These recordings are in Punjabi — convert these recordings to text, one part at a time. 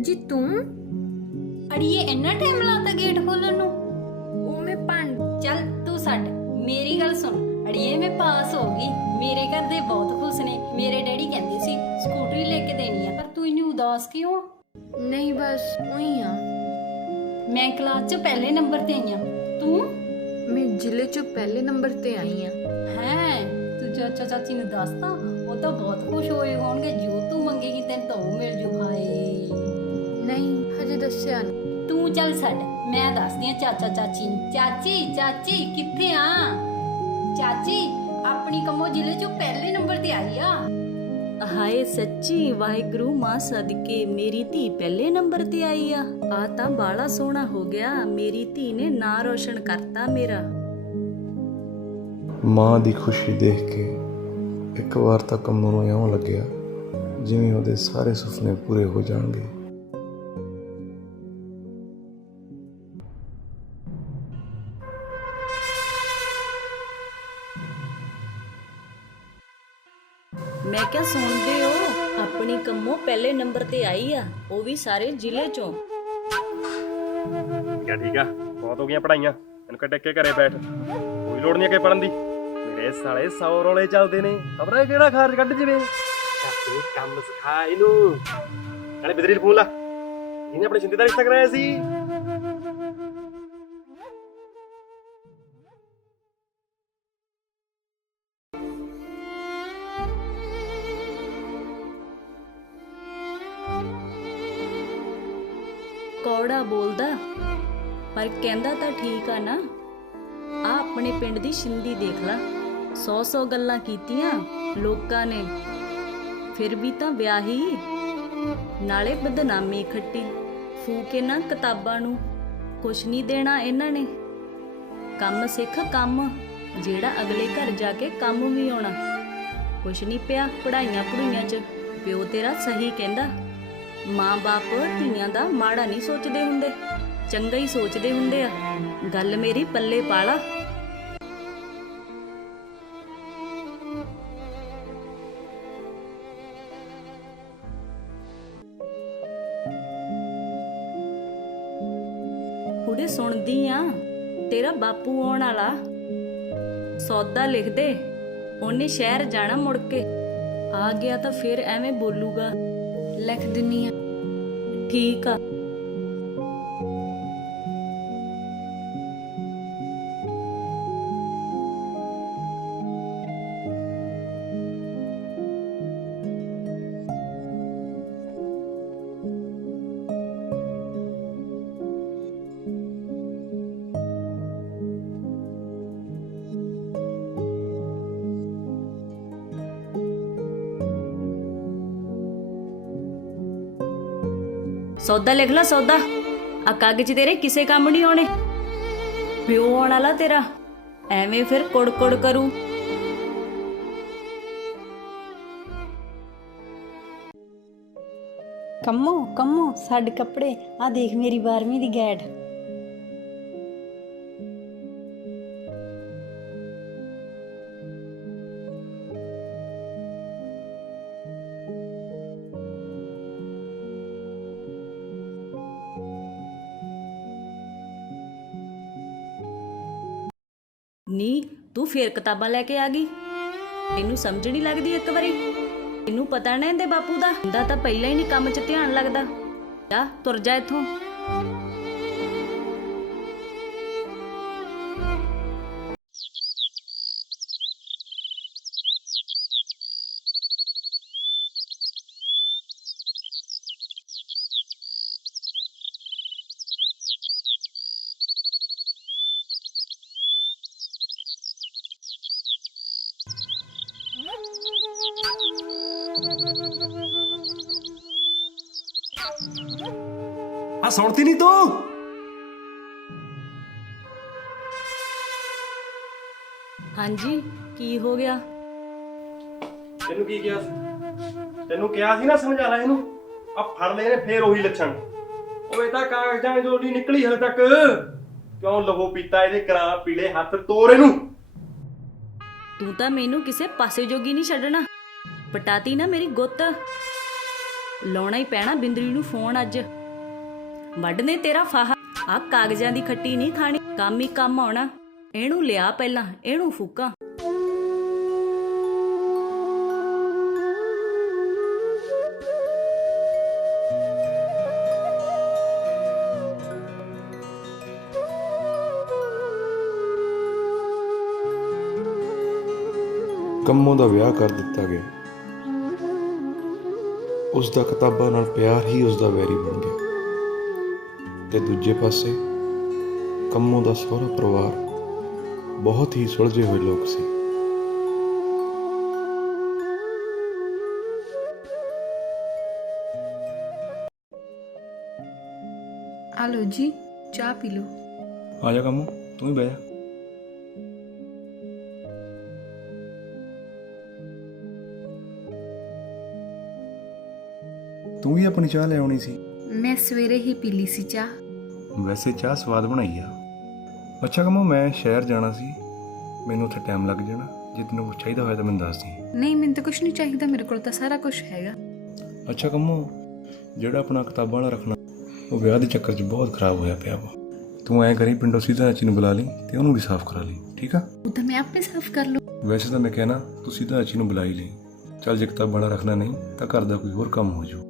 सच्ची तू? अड़िए इन्ना टाइम लाता गेट खोलन नू? वो मैं पांड चल तू छड्ड, मेरी गल सुन। अड़िए मैं पास हो गई, मेरे घर दे बहुत खुश ने। मेरे डैडी कहंदे सी स्कूटरी लेके देनी है, पर तू इन्नी उदास क्यों? नहीं बस वही हाँ। मैं क्लास च पहले नंबर ते आई हां, तू? मैं जिले चो पहले नंबर ते आई हाँ। हैं तू चाचा चाची ਨੂੰ ਦੱਸਦਾ, ਉਹ ਤਾਂ ਬਹੁਤ ਖੁਸ਼ ਹੋਏ ਹੋਣਗੇ। ਜੋ ਤੂੰ ਮੰਗੇਗੀ ਤੈਨੂੰ ਤਾਂ ਉਹ ਮਿਲ ਜੂ। ਹਾਏ नहीं हजे दस्या नहीं। ਤੂੰ ਚੱਲ ਛੱਡ, ਮੈਂ ਦੱਸਦੀ ਆ ਚਾਚਾ ਚਾਚੀ ਨੂੰ। ਚਾਚੀ ਚਾਚੀ ਕਿੱਥੇ ਆ? ਚਾਚੀ ਆਪਣੀ ਕੰਮੋ ਜ਼ਿਲ੍ਹੇ ਚੋਂ ਪਹਿਲੇ ਨੰਬਰ ਤੇ ਆਈ ਆ। ਹਾਏ ਸੱਚੀ ਵਾਹਿਗੁਰੂ ਮਾਂ ਸਦਕੇ ਮੇਰੀ ਧੀ ਪਹਿਲੇ ਨੰਬਰ ਤੇ ਆਈ ਆ ਤਾਂ ਬਾਲਾ ਸੋਹਣਾ ਹੋ ਗਿਆ। ਮੇਰੀ ਧੀ ਨੇ ਨਾਂ ਰੋਸ਼ਨ ਕਰਤਾ ਮੇਰਾ। ਮਾਂ ਦੀ ਖੁਸ਼ੀ ਦੇਖ ਕੇ ਇੱਕ ਵਾਰ ਤਾਂ ਕੰਮੋਂ ਨੂੰ ਇਉਂ ਲੱਗਿਆ ਜਿਵੇਂ ਉਹਦੇ ਸਾਰੇ ਸੁਪਨੇ ਪੂਰੇ ਹੋ ਜਾਣਗੇ। ਮੈਂ ਕਿਹਾ ਸੁਣਦੇ ਹੋ, ਆਪਣੀ ਕੰਮੋਂ ਪਹਿਲੇ ਨੰਬਰ ਤੇ ਆਈ ਆ, ਉਹ ਵੀ ਸਾਰੇ ਜ਼ਿਲ੍ਹੇ ਚੋਂ। ਠੀਕ ਆ ਬਹੁਤ ਹੋ ਗਈਆਂ ਪੜਾਈਆਂ, ਤੈਨੂੰ ਕਿ ਟੱਕੇ ਘਰੇ ਬੈਠ, ਕੋਈ ਲੋੜ ਨਹੀਂ ਅੱਗੇ ਪੜਨ ਦੀ। ਮੇਰੇ ਸਾਲੇ 100 ਰੌਲੇ ਚੱਲਦੇ ਨੇ, ਖਬਰਾਂ ਕਿਹੜਾ ਖਾਰਜ ਕੱਢ ਜਵੇ। ਕਾਕੇ ਕੰਮ ਸਿਖਾ ਇਹਨੂੰ, ਨਾਲੇ ਬਿਦਰੀ ਨੂੰ ਫੋਨ ਲਾ, ਇਹਨੇ ਆਪਣੇ ਸ਼ਿੰਦੇ ਦਾ ਰਿਸ਼ਤਾ ਕਰਾਇਆ ਸੀ। ਕੌੜਾ ਬੋਲਦਾ ਪਰ ਕਹਿੰਦਾ ਤਾਂ ਠੀਕ ਆ ਨਾ। ਆ ਆਪਣੇ ਪਿੰਡ ਦੀ ਸ਼ਿੰਦੀ ਦੇਖ ਲਾ, 100 ਗੱਲਾਂ ਕੀਤੀਆਂ ਲੋਕਾਂ ਨੇ, ਫਿਰ ਵੀ ਤਾਂ ਵਿਆਹੀ। ਨਾਲੇ ਬਦਨਾਮੀ ਖੱਟੀ, ਫੂਕੇ ਨਾ ਕਿਤਾਬਾਂ ਨੂੰ, ਕੁਛ ਨਹੀਂ ਦੇਣਾ ਇਹਨਾਂ ਨੇ। ਕੰਮ ਸਿੱਖ ਕੰਮ, ਜਿਹੜਾ ਅਗਲੇ ਘਰ ਜਾ ਕੇ ਕੰਮ ਵੀ ਆਉਣਾ। ਕੁਛ ਨਹੀਂ ਪਿਆ ਪੜਾਈਆਂ ਪੜੂਈਆਂ 'ਚ। ਪਿਓ ਤੇਰਾ ਸਹੀ ਕਹਿੰਦਾ, ਮਾਂ ਬਾਪ ਧੀਆਂ ਦਾ ਮਾੜਾ ਨਹੀਂ ਸੋਚਦੇ ਹੁੰਦੇ, ਚੰਗਾ ਹੀ ਸੋਚਦੇ ਹੁੰਦੇ ਆ। ਗੱਲ ਮੇਰੀ ਪੱਲੇ ਪਾਲਾ। ਕੁੜੇ ਸੁਣਦੀ ਆ, ਤੇਰਾ ਬਾਪੂ ਆਉਣ ਵਾਲਾ। ਸੌਦਾ ਲਿਖ ਦੇ, ਉਹਨੇ ਸ਼ਹਿਰ ਜਾਣਾ ਮੁੜ ਕੇ। ਆ ਗਿਆ ਤਾਂ ਫਿਰ ਐਵੇਂ ਬੋਲੂਗਾ। लिख दिनी है। ਠੀਕ ਆ। ਸੌਦਾ ਲਿਖ ਲਾ ਸੌਦਾ, ਆ ਕਾਗਜ਼ ਤੇਰੇ ਕਿਸੇ ਕੰਮ ਨਹੀਂ ਆਉਣੇ। ਪਿਓ ਆਉਣ ਵਾਲਾ ਤੇਰਾ, ਐਵੇਂ ਫਿਰ ਕੁੜ ਕਰੂ। ਕੰਮੋ ਕੰਮੋ ਛੱਡ ਕੱਪੜੇ, ਆ ਦੇਖ ਮੇਰੀ 12ਵੀਂ ਦੀ ਗੈਡ। ਨੀ ਤੂੰ ਫੇਰ ਕਿਤਾਬਾਂ ਲੈ ਕੇ ਆ ਗਈ? ਇਹਨੂੰ ਸਮਝ ਨਹੀਂ ਲੱਗਦੀ ਇੱਕ ਵਾਰੀ? ਇਹਨੂੰ ਪਤਾ ਨਾ ਇਹਦੇ ਬਾਪੂ ਦਾ ਹੁੰਦਾ ਤਾਂ ਪਹਿਲਾਂ ਹੀ ਨਹੀਂ ਕੰਮ 'ਚ ਧਿਆਨ ਲੱਗਦਾ। ਜਾ ਤੁਰ ਜਾ ਇੱਥੋਂ। ਆ ਸੁਣਤੀ ਨਹੀਂ ਤੂੰ? ਹਾਂਜੀ ਕੀ ਹੋ ਗਿਆ? ਤੈਨੂੰ ਕੀ ਕਿਹਾ ਸੀ? ਤੈਨੂੰ ਕਿਹਾ ਸੀ ਨਾ ਸਮਝਾ ਲੈ ਇਹਨੂੰ। ਆ ਫੜ ਲੈ ਇਹਨੇ ਫੇਰ ਉਹੀ ਲੱਛਣ। ਉਹ ਇਹ ਤਾਂ ਕਾਗਜ਼ਾਂ ਚੋਂ ਨਹੀਂ ਨਿਕਲੀ ਹਲੇ ਤੱਕ। ਕਿਉਂ ਲਹੂ ਪੀਤਾ ਇਹਦੇ, ਕਰਾਂ ਪੀਲੇ ਹੱਥ, ਤੋੜ ਇਹਨੂੰ। ਤੂੰ ਤਾਂ ਮੈਨੂੰ ਕਿਸੇ ਪਾਸੇ ਜੋਗੀ ਨਹੀਂ ਛੱਡਣਾ। ਪਟਾਤੀ ਨਾ ਮੇਰੀ ਗੁੱਤ। ਲਾਉਣਾ ਹੀ ਪੈਣਾ ਬਿੰਦਰੀ ਨੂੰ ਫੋਨ ਅੱਜ। ਵੱਢਨੇ ਤੇਰਾ ਫਾਹਾ। ਆ ਕਾਗਜ਼ਾਂ ਦੀ ਖੱਟੀ ਨਹੀਂ ਖਾਣੀ, ਕੰਮ ਹੀ ਕੰਮ ਆਉਣਾ। ਇਹਨੂੰ ਲਿਆ ਪਹਿਲਾਂ, ਇਹਨੂੰ ਫੂਕਾਂ। ਕੰਮੋਂ ਦਾ ਵਿਆਹ ਕਰ ਦਿੱਤਾ ਗਿਆ। ਉਸ ਦਾ ਕਿਤਾਬਾਂ ਨਾਲ ਪਿਆਰ ਹੀ ਉਸ ਦਾ ਵੈਰੀ ਬਣ ਗਿਆ। ਤੇ ਦੂਜੇ ਪਾਸੇ ਕੰਮੋਂ ਦਾ ਸਹੁਰਾ ਪਰਿਵਾਰ ਬਹੁਤ ਹੀ ਸੁਲਝੇ ਹੋਏ ਲੋਕ ਸੀ। ਆ ਲਓ ਜੀ, ਚਾਹ ਪੀ ਲਓ। ਆ ਜਾ ਕੰਮੋਂ, ਤੂੰ ਹੀ ਬਹਿ ਜਾ। ਤੂੰ ਹੀ ਆਪਣੀ ਚਾਹ ਲੈ ਆਉਣੀ ਸੀ। ਮੈਂ ਸਵੇਰੇ ਹੀ ਪੀ ਲਈ ਸੀ ਚਾਹ। ਵੈਸੇ ਚਾਹ ਸਵਾਦ ਬਣਾਈ ਆ। ਅੱਛਾ ਕੰਮੋਂ, ਮੈਂ ਸ਼ਹਿਰ ਜਾਣਾ ਸੀ, ਮੈਨੂੰ ਉੱਥੇ ਟਾਈਮ ਲੱਗ ਜਾਣਾ। ਜੇ ਤੈਨੂੰ ਕੁਛ ਚਾਹੀਦਾ ਹੋਇਆ ਤਾਂ ਮੈਨੂੰ ਦੱਸ ਦੀ। ਨਹੀਂ, ਮੈਨੂੰ ਤਾਂ ਕੁਝ ਨਹੀਂ ਚਾਹੀਦਾ, ਮੇਰੇ ਕੋਲ ਤਾਂ ਸਾਰਾ ਕੁਝ ਹੈਗਾ। ਅੱਛਾ ਕੰਮੋਂ, ਜਿਹੜਾ ਆਪਣਾ ਕਿਤਾਬਾਂ ਵਾਲਾ ਰੱਖਣਾ ਉਹ ਵਿਆਹ ਦੇ ਚੱਕਰ 'ਚ ਬਹੁਤ ਖਰਾਬ ਹੋਇਆ ਪਿਆ ਵਾ। ਤੂੰ ਐਂ ਕਰੀ, ਪਿੰਡੋਂ ਸਿੱਧਾ ਚਾਚੀ ਨੂੰ ਬੁਲਾ ਲਈ ਤੇ ਉਹਨੂੰ ਵੀ ਸਾਫ਼ ਕਰਾ ਲਈ, ਠੀਕ ਆ? ਉਹ ਤਾਂ ਮੈਂ ਆਪੇ ਸਾਫ਼ ਕਰ ਲਊ। ਵੈਸੇ ਤਾਂ ਮੈਂ ਕਹਿਣਾ ਤੂੰ ਸਿੱਧਾ ਚਾਚੀ ਨੂੰ ਬੁਲਾ ਹੀ ਲਈ। ਚੱਲ ਜੇ ਕਿਤਾਬਾਂ ਵਾਲਾ ਰੱਖਣਾ ਨਹੀਂ ਤਾਂ ਘਰ ਦਾ ਕੋਈ ਹੋਰ ਕੰਮ ਹੋ ਜਾਊ।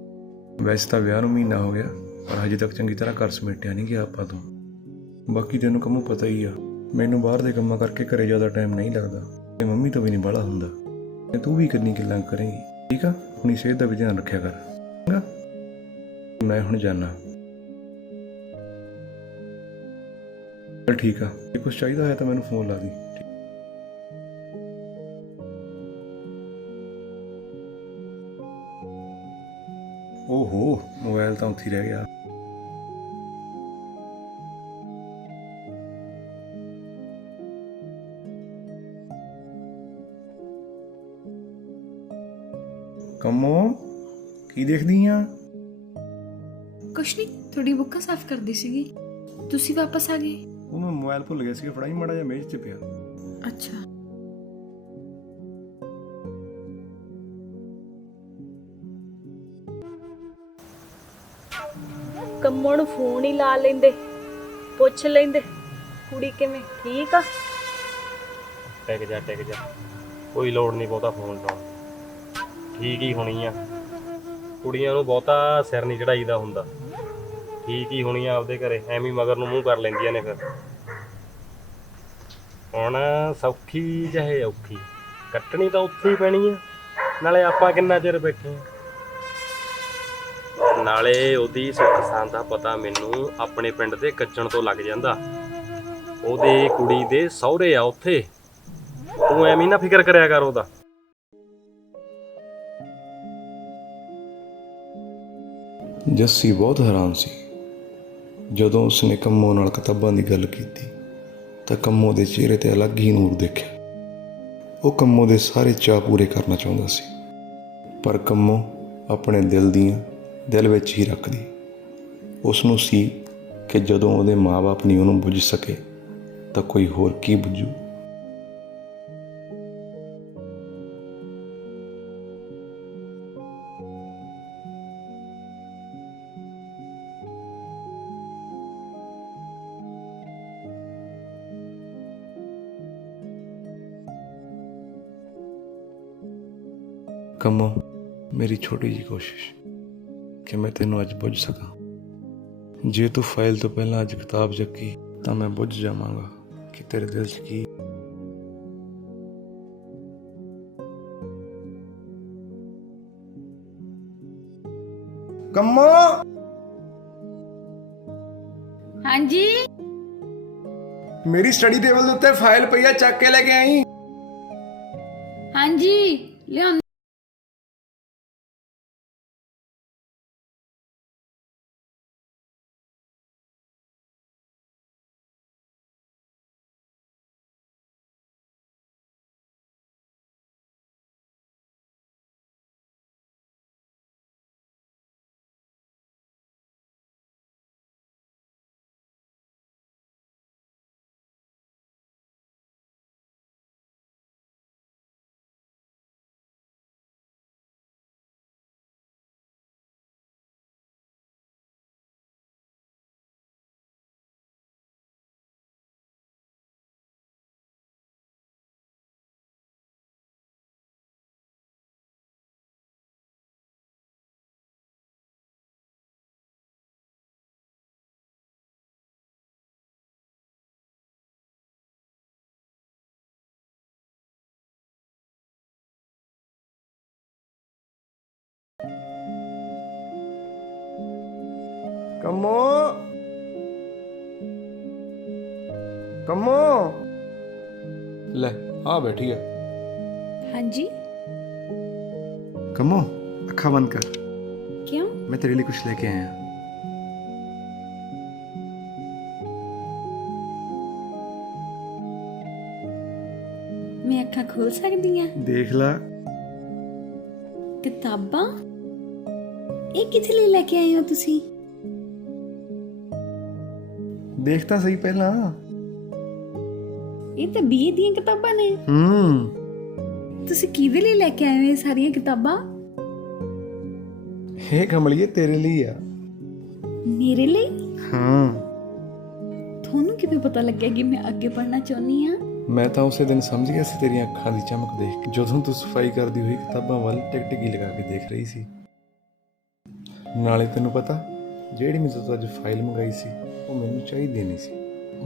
ਵੈਸੇ ਤਾਂ ਵਿਆਹ ਨੂੰ ਮਹੀਨਾ ਹੋ ਗਿਆ, ਪਰ ਹਜੇ ਤੱਕ ਚੰਗੀ ਤਰ੍ਹਾਂ ਘਰ ਸਮੇਟਿਆ ਨਹੀਂ ਗਿਆ ਆਪਾਂ ਤੋਂ। ਬਾਕੀ ਤੈਨੂੰ ਕੰਮੋਂ ਪਤਾ ਹੀ ਆ, ਮੈਨੂੰ ਬਾਹਰ ਦੇ ਕੰਮਾਂ ਕਰਕੇ ਘਰੇ ਜ਼ਿਆਦਾ ਟਾਈਮ ਨਹੀਂ ਲੱਗਦਾ ਤੇ ਮੰਮੀ ਤੋਂ ਵੀ ਨਹੀਂ ਬਾਹਲਾ ਹੁੰਦਾ। ਤੇ ਤੂੰ ਵੀ ਕਿੰਨੀ ਗੱਲਾਂ ਕਰੇਂਗੀ, ਠੀਕ ਆ? ਆਪਣੀ ਸਿਹਤ ਦਾ ਵੀ ਧਿਆਨ ਰੱਖਿਆ ਕਰ, ਚੰਗਾ? ਮੈਂ ਹੁਣ ਜਾਣਾ। ਚਲ ਠੀਕ ਆ, ਜੇ ਕੁਛ ਚਾਹੀਦਾ ਹੋਇਆ ਤਾਂ ਮੈਨੂੰ ਫੋਨ ਲਾ ਦੀ। ਓਹੋ, ਮੋਬਾਈਲ ਤਾਂ ਉੱਥੇ ਹੀ ਰਹਿ ਗਿਆ। ਕੰਮੋਂ, ਕੀ ਦੇਖਦੀ ਆ? ਕੁਛ ਨਹੀਂ, ਥੋੜੀ ਬੁੱਕਾਂ ਸਾਫ਼ ਕਰਦੀ ਸੀਗੀ। ਤੁਸੀਂ ਵਾਪਸ ਆ ਗਏ? ਉਹ ਮੈਂ ਮੋਬਾਈਲ ਭੁੱਲ ਗਿਆ ਸੀ, ਫੜਾਈ ਮਾੜਾ ਜਿਹਾ ਮੇਜ਼ 'ਤੇ ਪਿਆ। ਅੱਛਾ। ਕੰਮੋਂ ਨੂੰ ਫੋਨ ਹੀ ਲਾ ਲੈਂਦੇ, ਪੁੱਛ ਲੈਂਦੇ ਕੁੜੀ ਕਿਵੇਂ, ਠੀਕ ਆ? ਟਿਕ ਜਾ ਟਿਕ ਜਾ, ਕੋਈ ਲੋੜ ਨਹੀਂ ਬਹੁਤਾ ਫੋਨ ਲਾਉਣ। ਠੀਕ ਹੀ ਹੋਣੀ ਆ, ਕੁੜੀਆਂ ਨੂੰ ਬਹੁਤਾ ਸਿਰ ਨਹੀਂ ਚੜਾਈਦਾ ਹੁੰਦਾ। ਠੀਕ ਹੀ ਹੋਣੀ ਆ ਆਪਦੇ ਘਰੇ, ਐਵੇਂ ਮਗਰ ਨੂੰ ਮੂੰਹ ਕਰ ਲੈਂਦੀਆਂ ਨੇ। ਫਿਰ ਹੁਣ ਸੌਖੀ ਚਾਹੇ ਔਖੀ, ਕੱਟਣੀ ਤਾਂ ਉੱਥੇ ਹੀ ਪੈਣੀ ਆ। ਨਾਲੇ ਆਪਾਂ ਕਿੰਨਾ ਚਿਰ ਬੈਠੇ ਆ, ਨਾਲੇ ਉਹਦੀ ਸੁੱਖ ਸਾਂਦ ਦਾ ਪਤਾ ਮੈਨੂੰ ਆਪਣੇ ਪਿੰਡ ਦੇ ਕੱਚਣ ਤੋਂ ਲੱਗ ਜਾਂਦਾ। ਉਹਦੇ ਕੁੜੀ ਦੇ ਸਹੁਰੇ ਆ ਉੱਥੇ, ਤੂੰ ਐਵੇਂ ਨਾ ਫਿਕਰ ਕਰਿਆ ਕਰ ਉਹਦਾ। ਜੱਸੀ ਬਹੁਤ ਹੈਰਾਨ ਸੀ ਜਦੋਂ ਉਸਨੇ ਕੰਮੋਂ ਨਾਲ ਕਿਤਾਬਾਂ ਦੀ ਗੱਲ ਕੀਤੀ ਤਾਂ ਕੰਮੋਂ ਦੇ ਚਿਹਰੇ ਤੇ ਅਲੱਗ ਹੀ ਨੂਰ ਦੇਖਿਆ। ਉਹ ਕੰਮੋਂ ਦੇ ਸਾਰੇ ਚਾਅ ਪੂਰੇ ਕਰਨਾ ਚਾਹੁੰਦਾ ਸੀ, ਪਰ ਕੰਮੋਂ ਆਪਣੇ ਦਿਲ ਵਿੱਚ ਹੀ ਰੱਖਦੀ। ਉਸ ਨੂੰ ਸੀ ਕਿ ਜਦੋਂ ਉਹਦੇ ਮਾਂ-ਬਾਪ ਨਹੀਂ ਉਹਨੂੰ ਬੁੱਝ ਸਕੇ ਤਾਂ ਕੋਈ ਹੋਰ ਕੀ ਬੁੱਝੂ। ਕੰਮੋਂ, ਮੇਰੀ ਛੋਟੀ ਜਿਹੀ ਕੋਸ਼ਿਸ਼ ਕਿ ਮੈਂ ਤੈਨੂੰ ਅੱਜ ਬੁੱਝ ਸਕਾਂ। ਜੇ ਤੂੰ ਫਾਈਲ ਤੋਂ ਪਹਿਲਾਂ ਅੱਜ ਕਿਤਾਬ ਚੱਕੀ ਤਾਂ ਮੈਂ ਬੁੱਝ ਜਾਵਾਂਗਾ ਕਿ ਤੇਰੇ ਦਿਲ 'ਚ ਕੀ। ਕੰਮੋਂ, ਹਾਂਜੀ। ਮੇਰੀ ਸਟੱਡੀ ਟੇਬਲ ਦੇ ਉੱਤੇ ਫਾਈਲ ਪਈ ਆ, ਚੱਕ ਕੇ ਲੈ ਕੇ ਆਈ। ਹਾਂਜੀ, ਲਿਆ। ਕੰਮੋ ਕੰਮੋ ਲੈ ਆ ਬੈਠੀ ਆ। हाँ जी। ਕੰਮੋ ਅੱਖਾਂ ਬੰਦ ਕਰ। क्यों? ਮੈਂ ਤੇਰੇ ਲਈ ਕੁਝ ਲੈ ਕੇ ਆਇਆ। मैं अखा खोल सकती हाँ? ਦੇਖ ਲੈ। किताबां? ये किथे ले लेके आए हो तुसी? ਦੇਖ ਤਾਂ ਸਹੀ ਪਹਿਲਾਂ। ये तो बीए ਦੀਆਂ ਕਿਤਾਬਾਂ ਨੇ। ਤੁਸੀਂ ਕਿਹਦੇ ਲਈ ਲੈ ਕੇ ਆਏ ਹੋ ਇਹ ਸਾਰੀਆਂ ਕਿਤਾਬਾਂ? ਇਹ ਕਮਲੀਏ ਤੇਰੇ ਲਈ ਆ। ਮੇਰੇ ਲਈ? ਹਾਂ ਤੁਹਾਨੂੰ ਕਿਵੇਂ ਪਤਾ ਲੱਗਿਆ ਕਿ ਮੈਂ ਅੱਗੇ ਪੜ੍ਹਨਾ ਚਾਹੁੰਦੀ ਹਾਂ? ਮੈਂ ਤਾਂ ਉਸੇ ਦਿਨ ਸਮਝ ਗਿਆ ਸੀ ਤੇਰੀਆਂ ਅੱਖਾਂ ਦੀ ਚਮਕ ਦੇਖ ਕੇ, ਜਦੋਂ ਤੂੰ ਸਫਾਈ ਕਰਦੀ ਹੋਈ ਕਿਤਾਬਾਂ ਵੱਲ ਟਿਕਟਿਕੀ ਲਗਾ ਕੇ ਦੇਖ ਰਹੀ ਸੀ। ਨਾਲੇ ਤੈਨੂੰ ਪਤਾ, ਜਿਹੜੀ ਮੈਂ ਤੋਂ ਅੱਜ ਫਾਈਲ ਮੰਗਾਈ ਸੀ ਉਹ ਮੈਨੂੰ ਚਾਹੀਦੀ ਨਹੀਂ ਸੀ।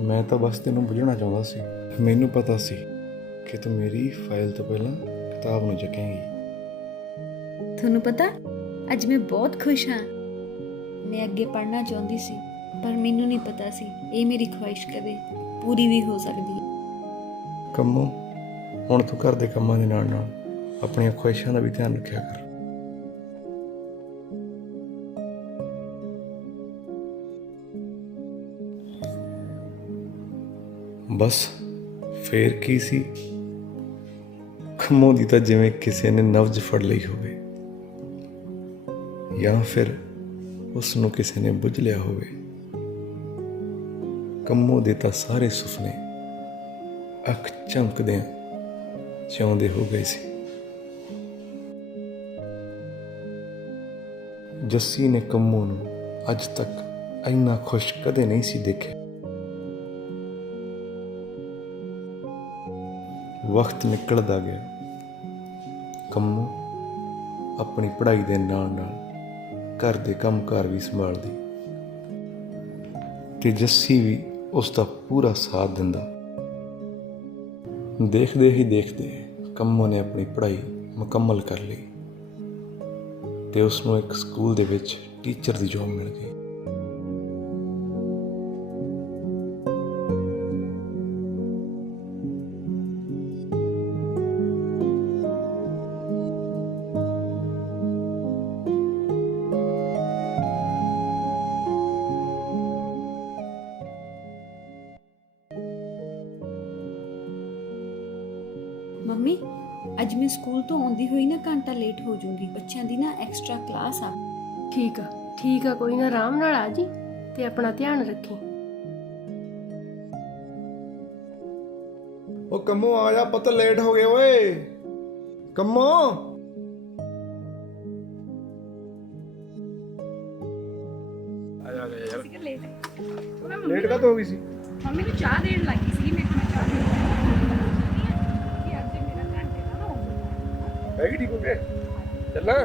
ਮੈਂ ਤਾਂ ਬਸ ਤੈਨੂੰ ਬੁਝਾਉਣਾ ਚਾਹੁੰਦਾ ਸੀ। ਮੈਨੂੰ ਪਤਾ ਸੀ ਕਿ ਤੂੰ ਮੇਰੀ ਫਾਈਲ ਤੋਂ ਪਹਿਲਾਂ ਕਿਤਾਬ ਨੂੰ ਚੱਕੇਂਗੀ। ਤੁਹਾਨੂੰ ਪਤਾ, ਅੱਜ ਮੈਂ ਬਹੁਤ ਖੁਸ਼ ਹਾਂ। ਮੈਂ ਅੱਗੇ ਪੜ੍ਹਨਾ ਚਾਹੁੰਦੀ ਸੀ, ਪਰ ਮੈਨੂੰ ਨਹੀਂ ਪਤਾ ਸੀ ਇਹ ਮੇਰੀ ਖੁਆਇਸ਼ ਕਦੇ ਪੂਰੀ ਵੀ ਹੋ ਸਕਦੀ ਹੈ। ਕੰਮੋਂ, ਹੁਣ ਤੂੰ ਘਰ ਦੇ ਕੰਮਾਂ ਦੇ ਨਾਲ ਨਾਲ ਆਪਣੀਆਂ ਖੁਆਇਸ਼ਾਂ ਦਾ ਵੀ ਧਿਆਨ ਰੱਖਿਆ ਕਰ। ਬਸ ਫੇਰ ਕੀ ਸੀ, ਕੰਮੋਂ ਦੀ ਤਾਂ ਜਿਵੇਂ ਕਿਸੇ ਨੇ ਨਬਜ਼ ਫੜ ਲਈ ਹੋਵੇ, ਜਾਂ ਫਿਰ ਉਸ ਨੂੰ ਕਿਸੇ ਨੇ ਬੁੱਝ ਲਿਆ ਹੋਵੇ। ਕੰਮੋਂ ਦੇ ਤਾਂ ਸਾਰੇ ਸੁਪਨੇ ਅੱਖ ਝਮਕਦਿਆਂ ਜਿਉਂਦੇ ਹੋ ਗਏ ਸੀ। ਜੱਸੀ ਨੇ ਕੰਮੋਂ ਨੂੰ ਅੱਜ ਤੱਕ ਇੰਨਾ ਖੁਸ਼ ਕਦੇ ਨਹੀਂ ਸੀ ਦੇਖਿਆ। ਵਕਤ ਨਿਕਲਦਾ ਗਿਆ, ਕੰਮੋਂ ਆਪਣੀ ਪੜ੍ਹਾਈ ਦੇ ਨਾਲ ਨਾਲ ਘਰ ਦੇ ਕੰਮਕਾਰ ਵੀ ਸੰਭਾਲਦੀ ਤੇ ਜੱਸੀ ਵੀ ਉਸ ਦਾ ਪੂਰਾ ਸਾਥ ਦਿੰਦਾ। ਦੇਖਦੇ ਹੀ ਦੇਖਦੇ ਕੰਮੋਂ ਨੇ ਆਪਣੀ ਪੜ੍ਹਾਈ ਮੁਕੰਮਲ ਕਰ ਲਈ ਤੇ ਉਸ ਨੂੰ ਇੱਕ ਸਕੂਲ ਦੇ ਵਿੱਚ ਟੀਚਰ ਦੀ ਜੌਬ ਮਿਲ ਗਈ। ਮੰਮੀ, ਅੱਜ ਮੈਂ ਸਕੂਲ ਤੋਂ ਆਉਂਦੀ ਹੋਈ ਨਾ ਘੰਟਾ ਲੇਟ ਹੋ ਜਾਊਂਗੀ। ਬੱਚਿਆਂ ਦੀ ਨਾ ਐਕਸਟਰਾ ਕਲਾਸ ਆ। ਠੀਕ ਆ, ਕੋਈ ਨਾ, ਆਰਾਮ ਨਾਲ ਆ ਜੀ ਤੇ ਆਪਣਾ ਧਿਆਨ ਰੱਖੀ। ਉਹ ਕੰਮੋਂ ਆ ਜਾ ਪੁੱਤ, ਲੇਟ ਹੋ ਗਏ ਓਏ। ਕੰਮੋਂ ਆ ਜਾ ਯਾਰ, ਲੇਟ ਕਦੋਂ ਹੋ ਗਈ ਸੀ? ਮੰਮੀ ਨੂੰ ਚਾਹ ਦੇਣ ਲੱਗੀ ਸੀ। ਮੈਂ ਕਿਹਾ ਚਾਹ ਦੇ ਕਿ ਅੱਜ ਮੇਰਾ ਘੰਟੇ ਦਾ ਨਾ ਹੋ ਗਿਆ। ਹੈਗੀ ਠੀਕ ਹੋ ਗਿਆ? ਚੱਲਾਂ।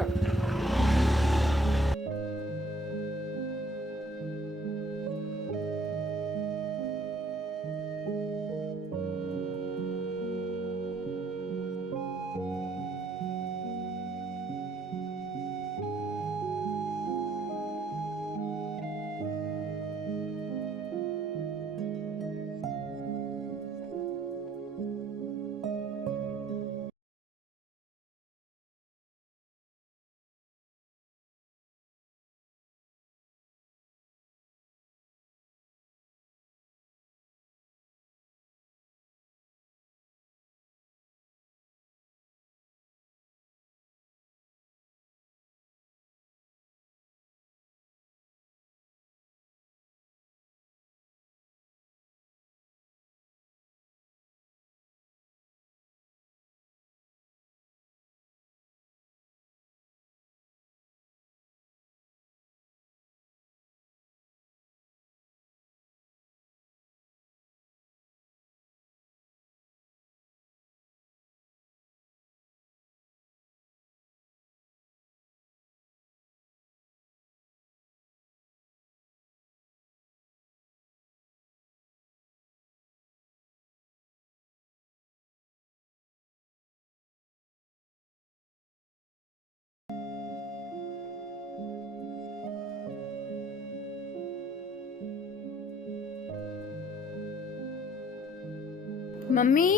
ਮੰਮੀ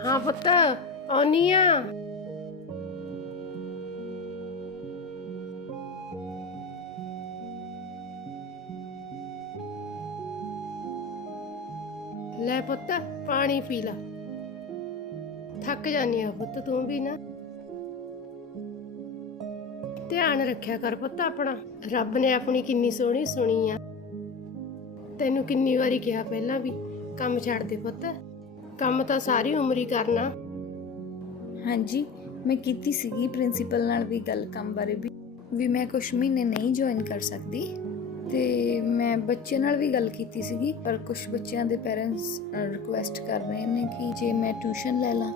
ਹਾਂ ਪੁੱਤ ਆਉਣੀ ਆ। ਲੈ ਪੁੱਤ ਪਾਣੀ ਪੀ ਲਾ, ਥੱਕ ਜਾਨੀ ਆ ਪੁੱਤ ਤੂੰ ਵੀ ਨਾ। ਧਿਆਨ ਰੱਖਿਆ ਕਰ ਪੁੱਤ ਆਪਣਾ, ਰੱਬ ਨੇ ਆਪਣੀ ਕਿੰਨੀ ਸੋਹਣੀ ਸੁਣੀ ਆ। ਤੈਨੂੰ ਕਿੰਨੀ ਵਾਰੀ ਕਿਹਾ ਪਹਿਲਾਂ ਵੀ ਕੰਮ ਛੱਡ ਦੇ ਪੁੱਤ, ਕੰਮ ਤਾਂ ਸਾਰੀ ਉਮਰ ਹੀ ਕਰਨਾ। ਹਾਂਜੀ ਮੈਂ ਕੀਤੀ ਸੀਗੀ ਪ੍ਰਿੰਸੀਪਲ ਨਾਲ ਵੀ ਗੱਲ ਕੰਮ ਬਾਰੇ ਵੀ ਮੈਂ ਕੁਛ ਮਹੀਨੇ ਨਹੀਂ ਜੁਆਇਨ ਕਰ ਸਕਦੀ, ਤੇ ਮੈਂ ਬੱਚੇ ਨਾਲ ਵੀ ਗੱਲ ਕੀਤੀ ਸੀਗੀ, ਪਰ ਕੁਝ ਬੱਚਿਆਂ ਦੇ ਪੈਰੈਂਟਸ ਰਿਕੁਐਸਟ ਕਰ ਰਹੇ ਨੇ ਕਿ ਜੇ ਮੈਂ ਟਿਊਸ਼ਨ ਲੈ ਲਾਂ,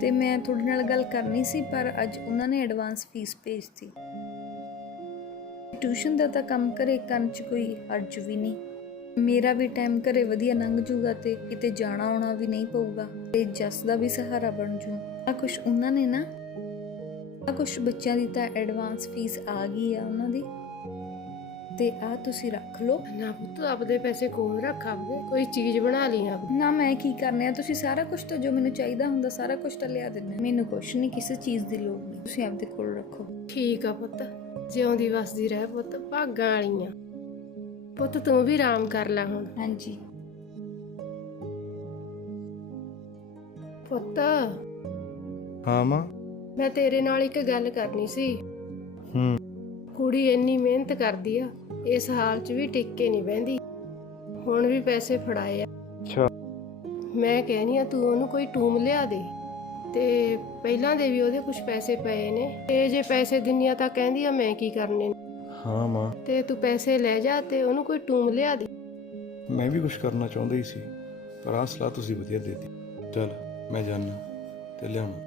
ਤੇ ਮੈਂ ਤੁਹਾਡੇ ਨਾਲ ਗੱਲ ਕਰਨੀ ਸੀ ਪਰ ਅੱਜ ਉਹਨਾਂ ਨੇ ਐਡਵਾਂਸ ਫੀਸ ਭੇਜਤੀ। ਟਿਊਸ਼ਨ ਦਾ ਤਾਂ ਕੰਮ ਘਰੇ ਕਰਨ 'ਚ ਕੋਈ ਹਰਜ ਵੀ ਨਹੀਂ, ਮੇਰਾ ਵੀ ਟਾਈਮ ਘਰੇ ਵਧੀਆ ਲੰਘ ਜੂਗਾ ਤੇ ਕਿਤੇ ਜਾਣਾ ਆਉਣਾ ਵੀ ਨਹੀਂ ਪਊਗਾ, ਤੇ ਜਸ ਦਾ ਵੀ ਸਹਾਰਾ ਬਣ ਜੂ। ਆ ਕੁਛ ਉਹਨਾਂ ਨੇ ਨਾ, ਆ ਕੁਛ ਬੱਚਿਆਂ ਦੀ ਤਾਂ ਐਡਵਾਂਸ ਫੀਸ ਆ ਗਈ ਆ ਉਹਨਾਂ ਦੀ, ਤੇ ਆ ਤੁਸੀਂ ਰੱਖ ਲਓ। ਨਾ ਪੁੱਤ ਆਪਦੇ ਪੈਸੇ ਕੋਲ ਰੱਖ, ਆਪਦੇ ਕੋਈ ਚੀਜ਼ ਬਣਾ ਲਈ ਆਪ। ਨਾ ਮੈਂ ਕੀ ਕਰਨੇ ਆ, ਤੁਸੀਂ ਸਾਰਾ ਕੁਝ ਤਾਂ ਜੋ ਮੈਨੂੰ ਚਾਹੀਦਾ ਹੁੰਦਾ ਸਾਰਾ ਕੁਝ ਤਾਂ ਲਿਆ ਦਿੰਦੇ, ਮੈਨੂੰ ਕੁਛ ਨਹੀਂ, ਕਿਸੇ ਚੀਜ਼ ਦੀ ਲੋੜ ਨਹੀਂ, ਤੁਸੀਂ ਆਪਦੇ ਕੋਲ ਰੱਖੋ। ਠੀਕ ਆ ਪੁੱਤ, ਜਿਉਂਦੀ ਵਸਦੀ ਰਹਿ ਪੁੱਤ, ਭਾਗਾਂ ਵਾਲੀਆਂ। ਪੁੱਤ ਤੂੰ ਵੀ ਆਰਾਮ ਕਰ ਲੈ ਹੁਣ। ਹਾਂਜੀ ਪੁੱਤ ਹਾਂ ਮਾਂ। ਮੈਂ ਤੇਰੇ ਨਾਲ ਇੱਕ ਗੱਲ ਕਰਨੀ ਸੀ। ਹੂੰ। ਕੁੜੀ ਇੰਨੀ ਮਿਹਨਤ ਕਰਦੀ ਆ, ਇਸ ਹਾਲ 'ਚ ਵੀ ਟਿਕ ਕੇ ਨਹੀਂ ਬਹਿੰਦੀ, ਹੁਣ ਵੀ ਪੈਸੇ ਫੜਾਏ ਆ। ਅੱਛਾ। ਮੈਂ ਕਹਿਨੀ ਆ ਤੂੰ ਉਹਨੂੰ ਕੋਈ ਟੂਮ ਲਿਆ ਦੇ, ਤੇ ਪਹਿਲਾਂ ਦੇ ਵੀ ਉਹਦੇ ਕੁਝ ਪੈਸੇ ਪਏ ਨੇ, ਤੇ ਜੇ ਪੈਸੇ ਦਿੰਨੀਆਂ ਤਾਂ ਕਹਿੰਦੀ ਆ ਮੈਂ ਕੀ ਕਰਨੇ ਨੇ। ਹਾਂ ਮਾਂ, ਤੇ ਤੂੰ ਪੈਸੇ ਲੈ ਜਾ ਤੇ ਉਹਨੂੰ ਕੋਈ ਟੂਮ ਲਿਆ ਦੇ। ਮੈਂ ਵੀ ਕੁਝ ਕਰਨਾ ਚਾਹੁੰਦਾ ਹੀ ਸੀ, ਪਰ ਆਹ ਸਲਾਹ ਤੁਸੀਂ ਵਧੀਆ ਦੇ ਦਿੱਤੀ। ਚਲ ਮੈਂ ਜਾਣਾ ਤੇ ਲਿਆਉਣਾ।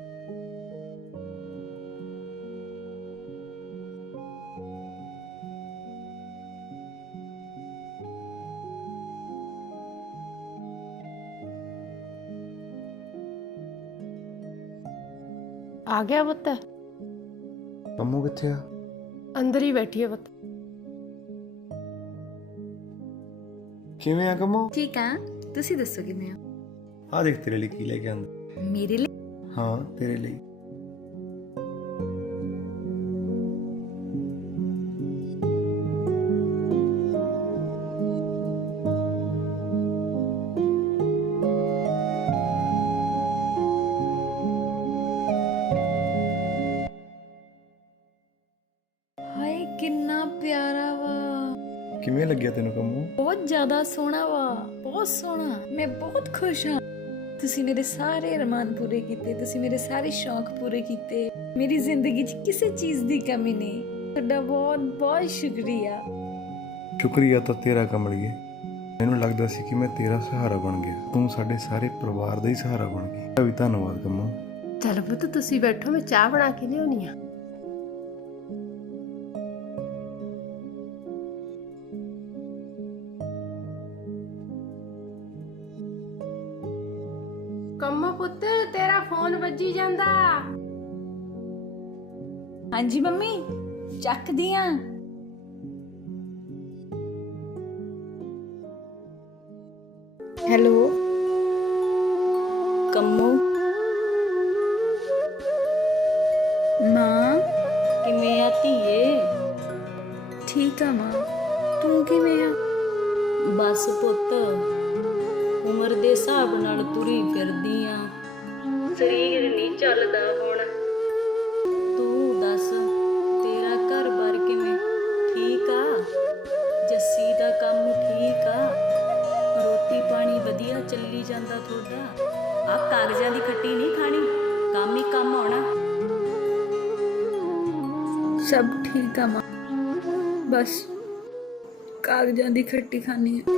ਆ ਗਿਆ ਪੁੱਤ? ਕੰਮੋ ਕਿੱਥੇ ਆ? ਅੰਦਰ ਹੀ ਬੈਠੀ ਆ ਪੁੱਤ। ਕਿਵੇਂ ਆ ਕੰਮੋ? ਠੀਕ ਆ, ਤੁਸੀਂ ਦੱਸੋ ਕਿਵੇਂ ਆ? ਆ ਦੇਖ ਤੇਰੇ ਲਈ ਕੀ ਲੈ ਕੇ ਆਂਦਾ। ਮੇਰੇ ਲਈ? ਹਾਂ ਤੇਰੇ ਲਈ। ਹਾਏ ਕਿੰਨਾ ਪਿਆਰਾ ਵਾ, ਕਿਵੇਂ ਲੱਗਿਆ ਤੈਨੂੰ ਕੰਮੋ? ਬਹੁਤ ਜ਼ਿਆਦਾ ਸੋਹਣਾ ਵਾ, ਬਹੁਤ ਸੋਹਣਾ। ਮੈਂ ਬਹੁਤ ਖੁਸ਼ ਹਾਂ, ਤੁਸੀਂ ਮੇਰੇ ਸਾਰੇ ਅਰਮਾਨ ਪੂਰੇ ਕੀਤੇ, ਤੁਸੀਂ ਮੇਰੇ ਸਾਰੇ ਸ਼ੌਕ ਪੂਰੇ ਕੀਤੇ, ਮੇਰੀ ਜ਼ਿੰਦਗੀ 'ਚ ਕਿਸੇ ਚੀਜ਼ ਦੀ ਕਮੀ ਨਹੀਂ। ਤੁਹਾਡਾ ਬਹੁਤ ਬਹੁਤ ਸ਼ੁਕਰੀਆ। ਸ਼ੁਕਰੀਆ ਤਾਂ ਤੇਰਾ ਕਮਲੀਏ, ਮੈਨੂੰ ਲੱਗਦਾ ਸੀ ਕਿ ਮੈਂ ਤੇਰਾ ਸਹਾਰਾ ਬਣ ਗਿਆ, ਤੂੰ ਸਾਡੇ ਸਾਰੇ ਪਰਿਵਾਰ ਦਾ ਹੀ ਸਹਾਰਾ ਬਣ ਗਈ। ਤੇਰਾ ਵੀ ਧੰਨਵਾਦ ਕੰਮੋ। ਚੱਲ ਪੁੱਤ ਤੁਸੀਂ ਬੈਠੋ, ਮੈਂ ਚਾਹ ਬਣਾ ਕੇ ਲਿਆਉਣੀ ਆ। ਕੰਮੋ ਪੁੱਤ ਤੇਰਾ ਫੋਨ ਵੱਜੀ ਜਾਂਦਾ। ਹਾਂਜੀ ਮੰਮੀ, ਚੱਕਦੀ ਆ। ਹੈਲੋ ਕੰਮੋ ਮਾਂ, ਕਿਵੇਂ ਆ ਧੀਏ? ਠੀਕ ਆ ਮਾਂ, ਤੂੰ ਕਿਵੇਂ ਆ? ਬਸ ਪੁੱਤ, ਉਮਰ ਦੇ ਹਿਸਾਬ ਨਾਲ ਤੁਰੀ ਫਿਰਦੀ ਆ, ਸਰੀਰ ਨਹੀਂ ਚੱਲਦਾ ਹੁਣ। ਤੂੰ ਦੱਸ, ਤੇਰਾ ਘਰ-ਬਾਰ ਕਿਵੇਂ? ਠੀਕ ਆ? ਜੱਸੀ ਦਾ ਕੰਮ ਠੀਕ ਆ? ਰੋਟੀ ਪਾਣੀ ਵਧੀਆ ਚੱਲੀ ਜਾਂਦਾ ਤੁਹਾਡਾ? ਆ ਕਾਗਜ਼ਾਂ ਦੀ ਖੱਟੀ ਨਹੀਂ ਖਾਣੀ, ਕੰਮ ਹੀ ਕੰਮ ਆਉਣਾ। ਸਭ ਠੀਕ ਆ ਮਾਂ, ਬਸ ਕਾਗਜ਼ਾਂ ਦੀ ਖੱਟੀ ਖਾਣੀ ਹੈ।